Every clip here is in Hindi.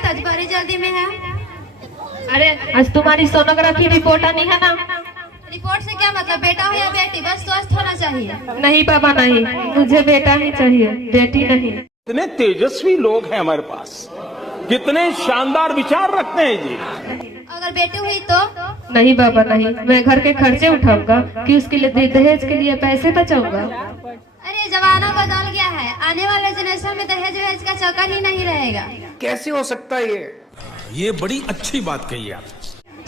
रोहित आज बड़ी जल्दी में है। अरे आज तुम्हारी सोनोग्राफी रिपोर्ट आनी है ना। रिपोर्ट से क्या मतलब, बेटा हो या बेटी, बस स्वस्थ होना चाहिए। नहीं बाबा नहीं, मुझे बेटा ही चाहिए, बेटी नहीं। कितने तेजस्वी लोग हैं हमारे पास, कितने शानदार विचार रखते हैं जी। अगर बेटी हुई तो? नहीं बाबा नहीं, मैं घर के खर्चे उठाऊंगा कि उसके लिए दहेज के लिए पैसे बचाऊंगा। अरे जमाना बदल गया है, आने वाले जनरेशन में दहेज वहेज का चक्कर ही नहीं रहेगा। कैसे हो सकता है ये बड़ी अच्छी बात कही आप।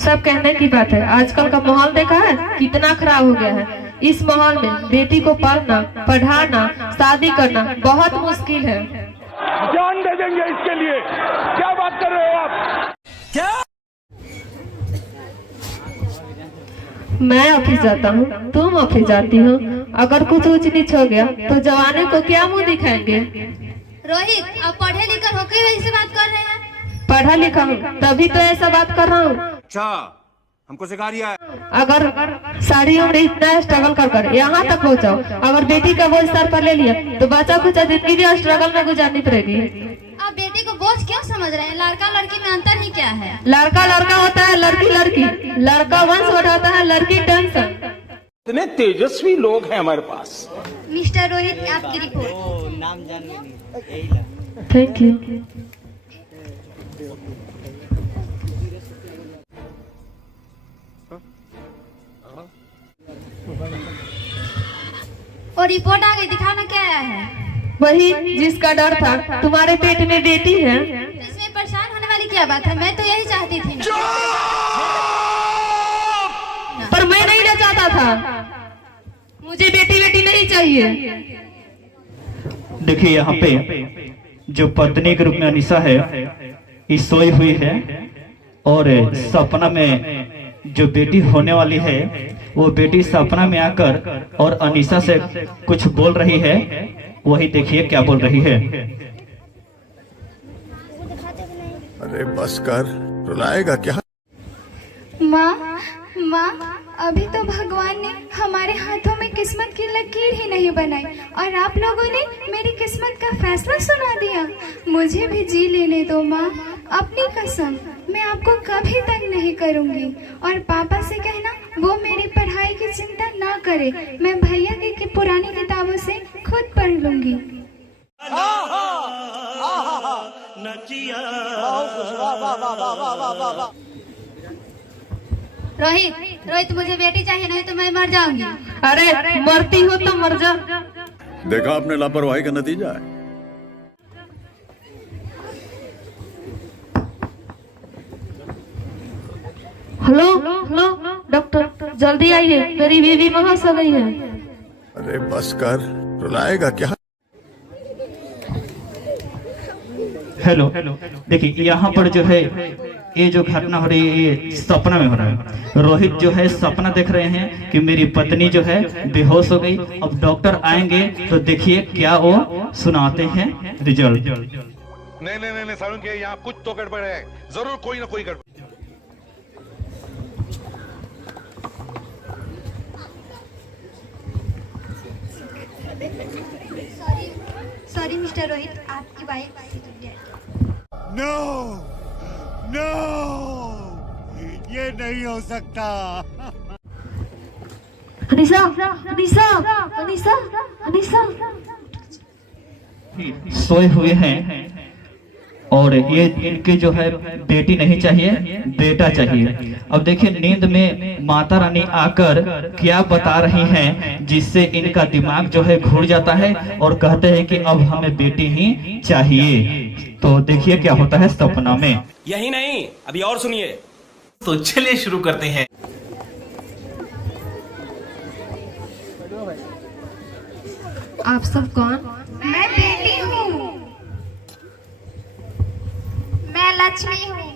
सब कहने की बात है, आजकल का माहौल देखा है कितना खराब हो गया है। इस माहौल में बेटी को पालना, पढ़ाना, शादी करना बहुत मुश्किल है। जान दे देंगे इसके लिए, क्या बात कर रहे हो आप? क्या? मैं ऑफिस जाता हूँ, तुम ऑफिस जाती हो, अगर कुछ ऊंच नीच हो गया तो जवाने को क्या मुंह दिखाएंगे। रोहित आप पढ़े लिखे होकर वैसे बात कर रहे हैं? पढ़ा लिखा हूँ तभी तो ऐसा बात कर रहा हूँ। अच्छा, हमको सिखा दिया है। अगर सारी उम्र इतना स्ट्रगल कर यहाँ तक पहुँचाओ, अगर बेटी का बोझ सर पर ले लिया तो बच्चा कुछ जिंदगी भी स्ट्रगल में गुजारनी पड़ेगी। आप बेटी को बोझ क्यों समझ रहे हैं? लड़का लड़की में अंतर ही क्या है? लड़का लड़का होता है, लड़की लड़की। लड़का वंश बढ़ाता है, लड़की टेंशन। इतने तेजस्वी लोग हैं हमारे पास। मिस्टर रोहित आपकी रिपोर्ट। नाम जान। Thank you. और रिपोर्ट आ गई, दिखाना क्या आया है? वही जिसका डर था, तुम्हारे पेट में बेटी है। इसमें परेशान होने वाली क्या बात है, मैं तो यही चाहती थी ना। पर मैं नहीं ना चाहता था, मुझे बेटी बेटी नहीं चाहिए। देखिए यहाँ पे जो पत्नी के रूप में अनीसा है, ये सोई हुई है और सपना में जो बेटी होने वाली है वो बेटी सपना में आकर और अनीसा से कुछ बोल रही है। वही देखिए क्या बोल रही है। अरे बस कर, रुलाएगा क्या? माँ माँ, अभी तो भगवान ने हमारे हाथों में किस्मत की लकीर ही नहीं बनाई और आप लोगों ने मेरी किस्मत का फैसला सुना दिया। मुझे भी जी लेने दो माँ, अपनी कसम मैं आपको कभी तंग नहीं करूँगी। और पापा से कहना वो मेरी पढ़ाई की चिंता ना करे, मैं भैया की पुरानी किताबों से खुद पढ़ लूँगी। रोहित रोहित मुझे बेटी चाहिए, नहीं तो मैं मर जाऊंगी। अरे मरती हो तो मर जा। देखा आपने लापरवाही का नतीजा है। हेलो हेलो डॉक्टर, जल्दी आइए, मेरी बीवी बेहोश हो गई है। अरे बस कर, रुलाएगा क्या? हेलो, देखिए यहाँ पर जो है ये जो घटना हो रही है ये सपना में हो रहा है। रोहित जो है सपना देख रहे हैं कि मेरी पत्नी जो है बेहोश हो गई। अब डॉक्टर आएंगे तो देखिए क्या वो सुनाते हैं रिजल्ट। नहीं सारुण के यहाँ कुछ तो गड़बड़ है, जरूर कोई ना कोई गड़बड़। सॉरी मिस्टर रोहित, आपकी वाइफ। नो नो, ये नहीं हो सकता। अनीसा अनीसा अनीसा अनीसा सोए हुए हैं और ये इनके जो है बेटी नहीं चाहिए, बेटा चाहिए। अब देखिए नींद में माता रानी आकर क्या बता रही हैं जिससे इनका दिमाग जो है घुल जाता है और कहते हैं कि अब हमें बेटी ही चाहिए। तो देखिए क्या होता है सपना में। यही नहीं, अभी और सुनिए। तो चलिए शुरू करते हैं। आप सब कौन? मैं बेटी हूँ, मैं लक्ष्मी हूँ,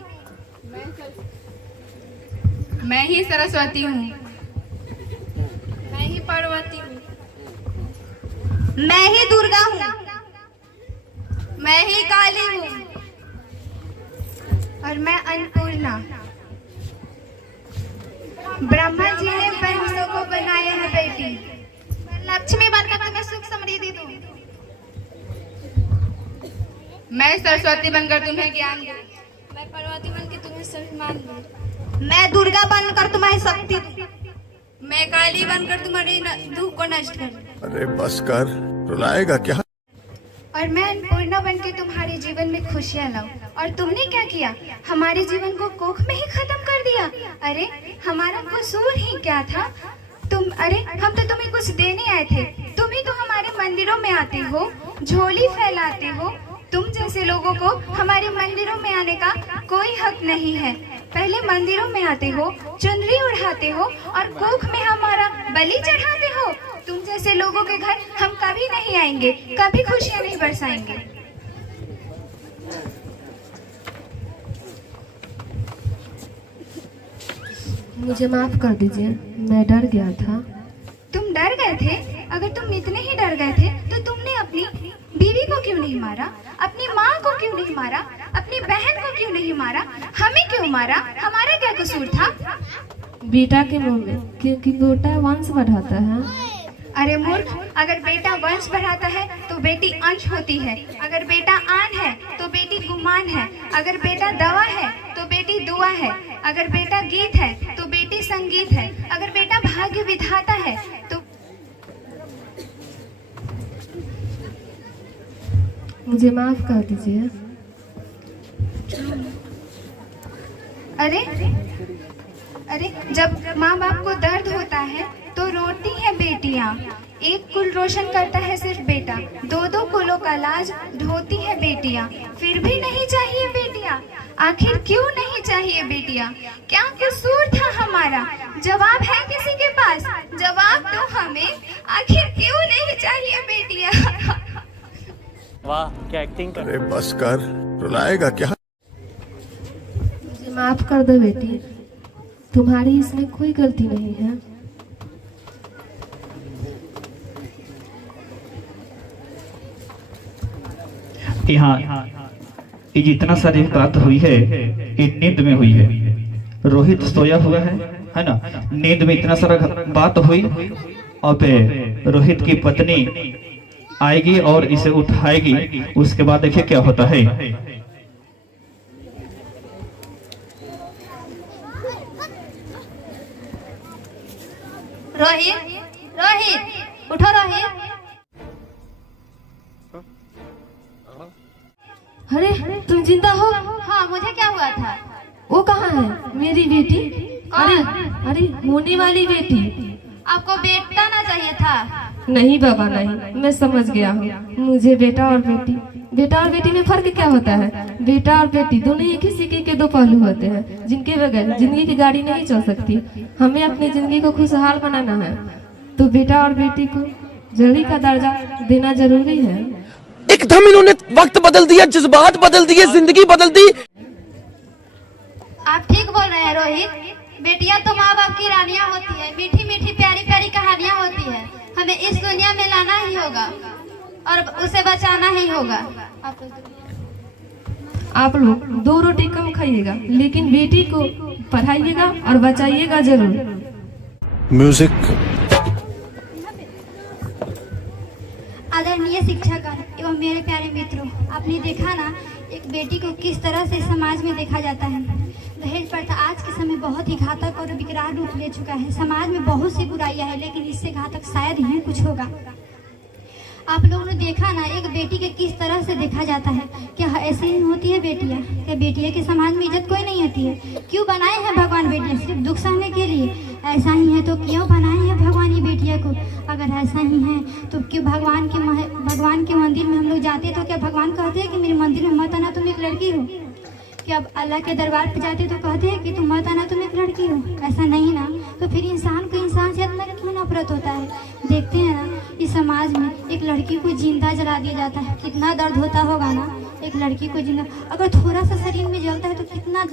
मैं ही सरस्वती हूँ, मैं ही पार्वती हूँ, मैं ही दुर्गा हूँ, मैं ही काली हूँ और मैं अन्नपूर्णा। ब्रह्मा जी ने मनुष्यों को बनाया है बेटी, मैं लक्ष्मी बनकर तुम्हें सुख समृद्धि दूँ। मैं सरस्वती बनकर तुम्हें ज्ञान दूँ। मैं पार्वती बन के तुम्हें सम्मान दूं। मैं दुर्गा बनकर तुम्हारी शक्ति दूं। मैं काली बनकर तुम्हारी दुख को नष्ट करूं। अरे बस कर, रुलाएगा क्या? और मैं अन्नपूर्णा बन के तुम्हारे जीवन में खुशियाँ लाऊं। और तुमने क्या किया? हमारे जीवन को कोख में ही खत्म कर दिया। अरे हमारा कसूर ही क्या था? अरे हम तो तुम्हें कुछ देने आए थे। तुम ही तो हमारे मंदिरों में आते हो, झोली फैलाते हो। तुम जैसे लोगों को हमारे मंदिरों में आने का कोई हक नहीं है। पहले मंदिरों में आते हो, चुनरी उड़ाते हो और कोख में हमारा बलि चढ़ाते हो। तुम जैसे लोगों के घर हम कभी नहीं आएंगे, कभी खुशियाँ नहीं बरसाएंगे। मुझे माफ कर दीजिए, मैं डर गया था। तुम डर गए थे? अगर तुम इतने ही डर गए थे तो तुमने अपनी बीवी को क्यों नहीं मारा? अपनी माँ को क्यों नहीं मारा? अपनी बहन को क्यों नहीं मारा? हमें क्यों मारा? हमारा क्या कसूर था? बेटा के मुंह में, क्योंकि बेटा वंश बढ़ाता है। अरे मूर्ख, अगर बेटा वंश बढ़ाता है तो बेटी अंश होती है। अगर बेटा आन है तो बेटी गुमान है। अगर बेटा दवा है तो बेटी दुआ है। अगर बेटा गीत है तो बेटी संगीत है। अगर बेटा भाग्य विधाता है तो मुझे माफ कर दीजिए। अरे अरे जब माँ बाप को दर्द होता है तो रोती है बेटियाँ। एक कुल रोशन करता है सिर्फ बेटा, दो दो कुलों का लाज ढोती है बेटियाँ। फिर भी नहीं चाहिए बेटियाँ, आखिर क्यों नहीं चाहिए बेटियाँ? क्या कसूर था हमारा? जवाब है किसी के पास? जवाब दो हमें, आखिर क्यों नहीं चाहिए बेटियाँ? वाह क्या एक्टिंग कर। अरे बस कर, रुलाएगा क्या? मुझे माफ कर दो बेटी, तुम्हारी इसमें कोई गलती नहीं है। यहाँ ये जितना सारी बात हुई है ये नींद में हुई है। रोहित सोया हुआ है ना, नींद में इतना सारा बात हुई। और रोहित की पत्नी आएगी और इसे उठाएगी। उसके बाद देखिए क्या होता है। रोहित, रोहित, उठो रोहित। अरे तुम जिंदा हो? हाँ, मुझे क्या हुआ था? वो कहाँ है? मेरी बेटी? अरे अरे होने वाली बेटी। आपको बेटा ना चाहिए था? नहीं बाबा नहीं, मैं समझ गया हूँ। मुझे बेटा और बेटी में फर्क क्या होता है? बेटा और बेटी दोनों एक ही सिक्के के दो पहलू होते हैं, जिनके बगैर जिंदगी की गाड़ी नहीं चल सकती। हमें अपनी जिंदगी को खुशहाल बनाना है तो बेटा और बेटी को जड़ी का दर्जा देना जरूरी है। एकदम इन्होंने वक्त बदल दिया, जज्बात बदल दिए, जिंदगी बदल दी। आप ठीक बोल रहे हैं रोहित। बेटियां तो माँ बाप की रानियां होती है, मीठी मीठी प्यारी प्यारी कहानियां होती है। हमें इस दुनिया में लाना ही होगा और उसे बचाना ही होगा। आप लोग 2 रोटी कम खाइएगा, लेकिन बेटी को पढ़ाइएगा और बचाइएगा जरूर। म्यूजिक। आदरणीय शिक्षकगण एवं मेरे प्यारे मित्रों, आपने देखा ना एक बेटी को किस तरह से समाज में देखा जाता है। दहेज प्रथा आज के समय बहुत ही घातक और विकराल रूप ले चुका है। समाज में बहुत सी बुराइयां हैं, लेकिन इससे घातक शायद ही कुछ होगा। आप लोगों ने देखा ना एक बेटी के किस तरह से देखा जाता है। क्या ऐसे ही होती है बेटियां? क्या बेटियां के समाज में इज्जत कोई नहीं होती है? क्यों बनाए हैं भगवान बेटियां? सिर्फ दुख सहने के लिए? ऐसा ही है तो क्यों बनाए हैं भगवान ये बेटियां को? अगर ऐसा ही है तो क्यों भगवान के मंदिर में हम लोग जाते तो क्या भगवान कहते हैं कि मेरे मंदिर में मत आना, तुम एक लड़की हो? क्या अब अल्लाह के दरबार पे जाते तो कहते हैं कि तुम मत आना, तुम एक लड़की हो? ऐसा नहीं ना। तो फिर इंसान को इंसान से इतना क्यों नफरत होता है? देखते हैं ना इस समाज में एक लड़की को जिंदा जला दिया जाता है। कितना दर्द होता होगा ना एक लड़की को जिंदा, अगर थोड़ा सा शरीर में जलता है तो कितना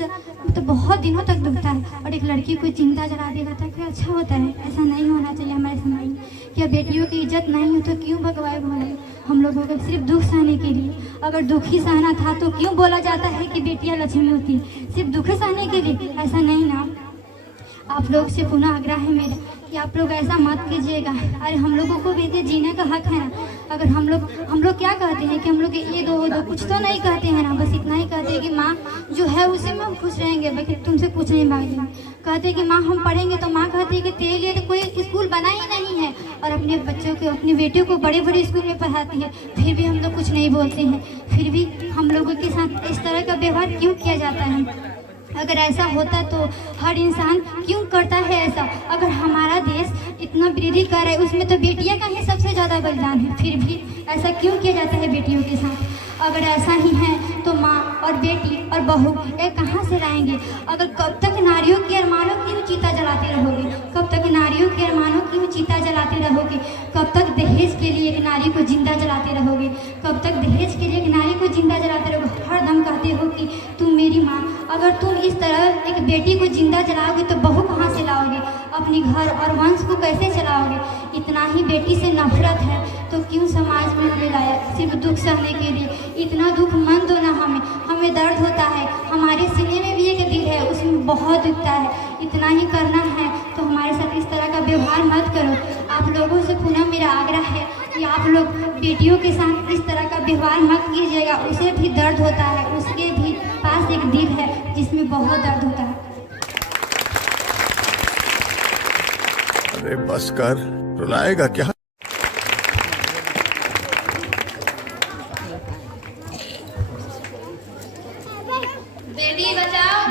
तो बहुत दिनों तक दुखता है, और एक लड़की को जिंदा जला दिया जाता है। क्या अच्छा होता है? ऐसा नहीं होना चाहिए हमारे समाज में। क्या बेटियों की इज्जत नहीं हो तो क्यों भगवाए भोले हम लोगों को सिर्फ दुख सहने के लिए? अगर दुख ही सहना था तो क्यों बोला जाता है कि बेटियां लक्ष्मी होती? सिर्फ दुख सहने के लिए? ऐसा नहीं ना। आप लोग से पुनः आग्रह है मेरा कि आप लोग ऐसा मत कीजिएगा। अरे हम लोगों को भी जीने का हक है ना। अगर हम लोग क्या कहते हैं कि हम लोग ये दो कुछ तो नहीं कहते हैं ना, बस इतना ही कहते हैं कि माँ जो है उसी में हम खुश रहेंगे, बाकी तुमसे कुछ नहीं मांगेंगे। कहते हैं कि माँ हम पढ़ेंगे, तो माँ कहती है कि तेरे लिए तो कोई स्कूल बना ही नहीं है, और अपने बच्चों को अपनी बेटियों को बड़े बड़े स्कूल में पढ़ाती है, फिर भी हम लोग कुछ नहीं बोलते हैं। फिर भी हम लोगों के साथ इस तरह का व्यवहार क्यों किया जाता है? अगर ऐसा होता तो हर इंसान क्यों करता है ऐसा? अगर हमारा देश इतना वृद्धि कर रहा है, उसमें तो बेटियां का ही सबसे ज़्यादा बलिदान है, फिर भी ऐसा क्यों किया जाता है बेटियों के साथ? अगर ऐसा ही है तो माँ और बेटी और बहू ये कहाँ से लाएंगे? अगर कब तक नारियों के अरमानों की चिता जलाते रहोगे? कब तक नारियों के अरमानों की चिता जलाते रहोगे? कब तक दहेज के लिए एक नारी को जिंदा जलाते रहोगे? कब तक दहेज के लिए एक नारी को जिंदा जलाते रहोगे? हर दम कहते हो कि तुम मेरी माँ। अगर तुम इस तरह एक बेटी को जिंदा जलाओगे तो बहू कहाँ से लाओगे? अपनी घर और वंश को कैसे चलाओगे? इतना ही बेटी से नफरत है तो क्यों समाज में हमें लाया? सिर्फ दुख सहने के लिए। इतना दुख मन दो ना हमें दर्द होता है, हमारे सीने में भी एक दिल है, उसमें बहुत दुखता है। इतना ही करना है तो हमारे साथ इस तरह का व्यवहार मत करो। आप लोगों से पुनः मेरा आग्रह है कि आप लोग बेटियों के साथ इस तरह का व्यवहार मत कीजिएगा। उसे भी दर्द होता है, उसके भी पास एक दिल है जिसमें बहुत दर्द होता है। अरे बस कर, रुलाएगा क्या?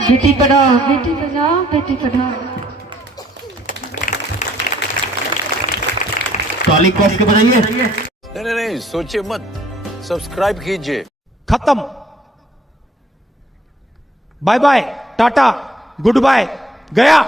बेटी पढ़ाओ, बेटी बचाओ, बेटी पढ़ाओ। ताली कस के बजाइए। नहीं, सोचिए मत, सब्सक्राइब कीजिए। खत्म। Bye bye, tata, goodbye, गया।